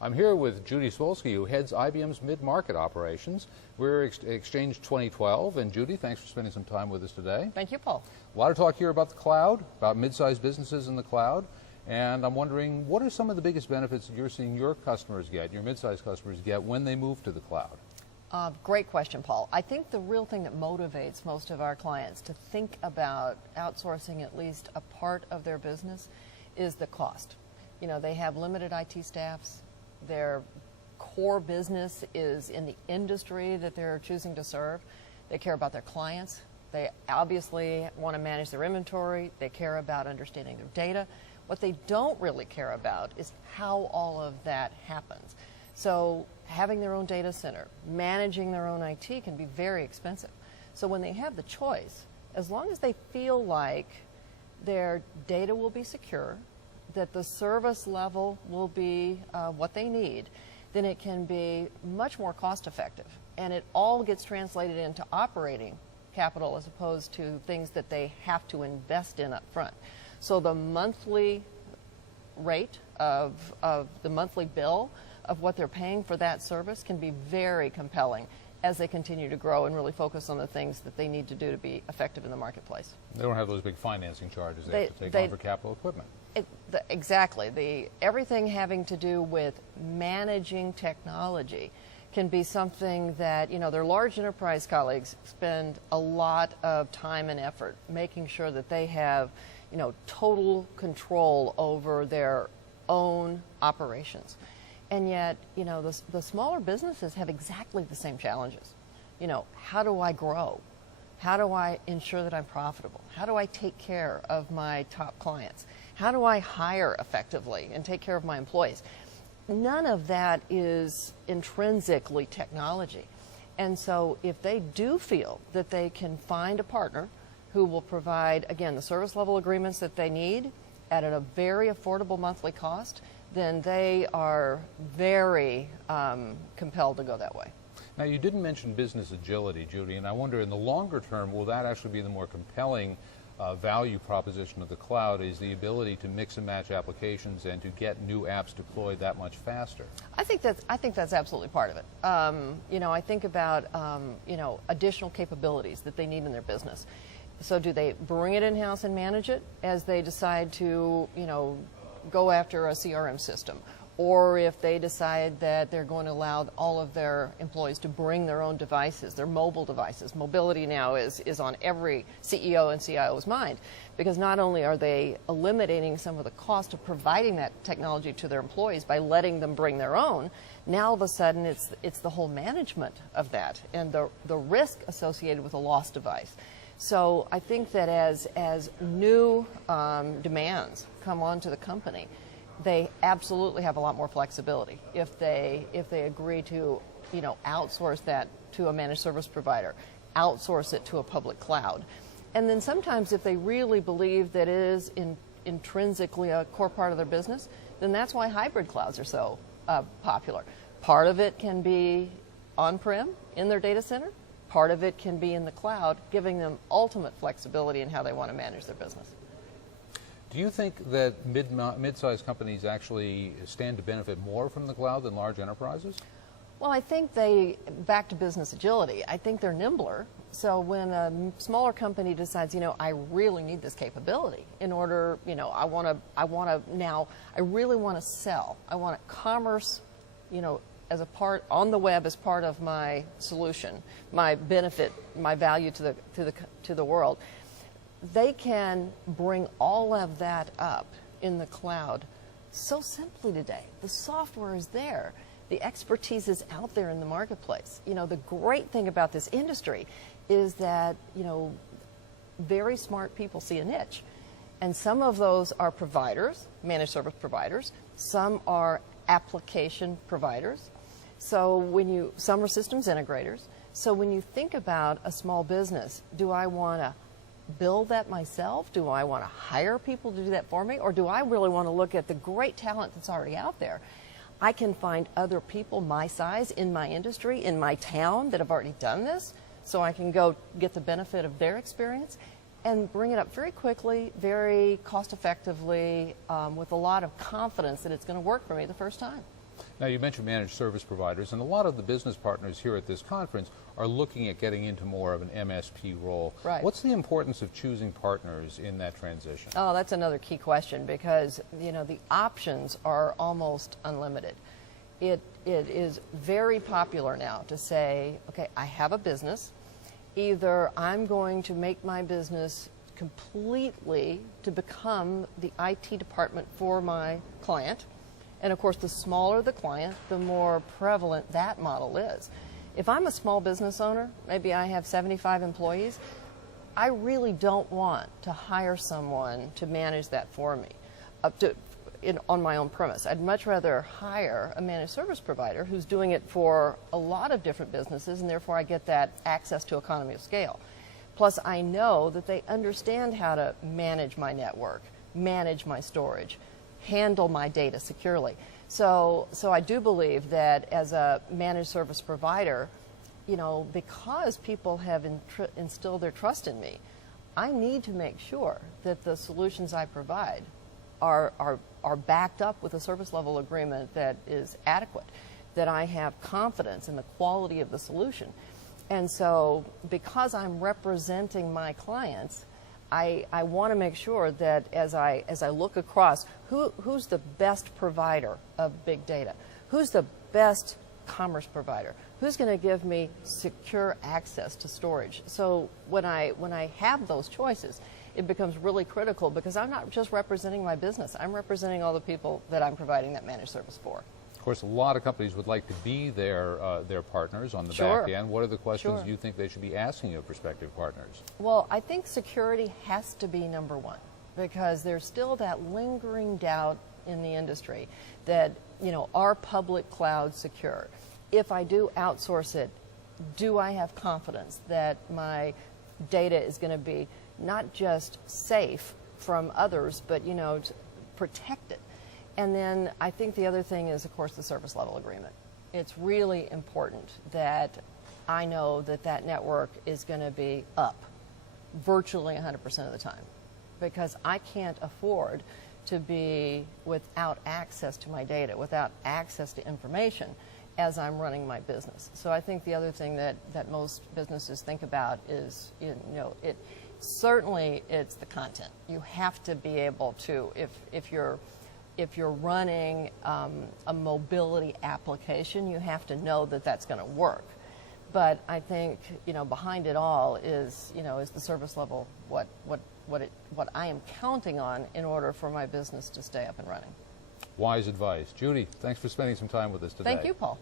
I'm here with Judy Swolsky, who heads IBM's mid-market operations. We're Exchange 2012, and Judy, thanks for spending some time with us today. Thank you, Paul. A lot of talk here about the cloud, about mid-sized businesses in the cloud, and I'm wondering, what are some of the biggest benefits that you're seeing your customers get, your mid-sized customers get, when they move to the cloud? Great question, Paul. I think the real thing that motivates most of our clients to think about outsourcing at least a part of their business is the cost. You know, they have limited IT staffs. Their core business is in the industry that they're choosing to serve. They care about their clients. They obviously want to manage their inventory. They care about understanding their data. What they don't really care about is how all of that happens. So having their own data center, managing their own IT can be very expensive. So when they have the choice, as long as they feel like their data will be secure, that the service level will be what they need, then it can be much more cost effective. And it all gets translated into operating capital as opposed to things that they have to invest in up front. So the monthly rate of the monthly bill of what they're paying for that service can be very compelling as they continue to grow and really focus on the things that they need to do to be effective in the marketplace. They don't have those big financing charges they have to take on for capital equipment. Exactly. Everything having to do with managing technology can be something that, you know, their large enterprise colleagues spend a lot of time and effort making sure that they have, you know, total control over their own operations. And yet, you know, the smaller businesses have exactly the same challenges. You know, how do I grow? How do I ensure that I'm profitable? How do I take care of my top clients? How do I hire effectively and take care of my employees? None of that is intrinsically technology. And so if they do feel that they can find a partner who will provide, again, the service level agreements that they need at a very affordable monthly cost, then they are very compelled to go that way. Now, you didn't mention business agility, Judy, and I wonder in the longer term, will that actually be the more compelling value proposition of the cloud, is the ability to mix and match applications and to get new apps deployed that much faster? I think that's absolutely part of it. You know, I think about you know, additional capabilities that they need in their business. So do they bring it in-house and manage it as they decide to, you know, go after a CRM system? Or if they decide that they're going to allow all of their employees to bring their own devices, their mobile devices. Mobility now is on every CEO and CIO's mind, because not only are they eliminating some of the cost of providing that technology to their employees by letting them bring their own, now all of a sudden it's the whole management of that and the risk associated with a lost device. So I think that as new demands come onto the company, they absolutely have a lot more flexibility if they agree to, you know, outsource that to a managed service provider, outsource it to a public cloud. And then sometimes if they really believe that it is intrinsically a core part of their business, then that's why hybrid clouds are so popular. Part of it can be on-prem in their data center. Part of it can be in the cloud, giving them ultimate flexibility in how they want to manage their business. Do you think that mid-sized companies actually stand to benefit more from the cloud than large enterprises? Well, I think back to business agility, I think they're nimbler. So when a smaller company decides, you know, I really need this capability in order, you know, I really want to sell. I want commerce, you know, as a part on the web as part of my solution, my benefit, my value to the world. They can bring all of that up in the cloud so simply today. The software is there. The expertise is out there in the marketplace. You know, the great thing about this industry is that, you know, very smart people see a niche. And some of those are providers, managed service providers. Some are application providers. So some are systems integrators. So when you think about a small business, do I want to build that myself? Do I want to hire people to do that for me? Or do I really want to look at the great talent that's already out there? I can find other people my size in my industry, in my town, that have already done this, so I can go get the benefit of their experience and bring it up very quickly, very cost effectively, with a lot of confidence that it's going to work for me the first time. Now, you mentioned managed service providers, and a lot of the business partners here at this conference are looking at getting into more of an MSP role. Right. What's the importance of choosing partners in that transition? Oh, that's another key question, because the options are almost unlimited. It is very popular now to say, okay, I have a business. Either I'm going to make my business completely to become the IT department for my client. And of course, the smaller the client, the more prevalent that model is. If I'm a small business owner, maybe I have 75 employees, I really don't want to hire someone to manage that for me on my own premise. I'd much rather hire a managed service provider who's doing it for a lot of different businesses, and therefore I get that access to economy of scale. Plus, I know that they understand how to manage my network, manage my storage, handle my data securely. So I do believe that as a managed service provider, because people have instilled their trust in me, I need to make sure that the solutions I provide are backed up with a service level agreement that is adequate, that I have confidence in the quality of the solution. And so because I'm representing my clients, I want to make sure that as I look across, who's the best provider of big data? Who's the best commerce provider? Who's going to give me secure access to storage? So when I have those choices, it becomes really critical, because I'm not just representing my business. I'm representing all the people that I'm providing that managed service for. Of course, a lot of companies would like to be their partners on the Sure. back end. What are the questions Sure. you think they should be asking of prospective partners? Well, I think security has to be number one, because there's still that lingering doubt in the industry that, are public clouds secure? If I do outsource it, do I have confidence that my data is going to be not just safe from others, but, protected? And then I think the other thing is, of course, the service level agreement. It's really important that I know that that network is going to be up virtually 100% of the time, because I can't afford to be without access to my data, without access to information as I'm running my business. So I think the other thing that most businesses think about is, certainly it's the content. You have to be able to, if you're running a mobility application, you have to know that that's going to work. But I think behind it all is the service level, what I am counting on in order for my business to stay up and running. Wise advice. Judy, thanks for spending some time with us today. Thank you, Paul.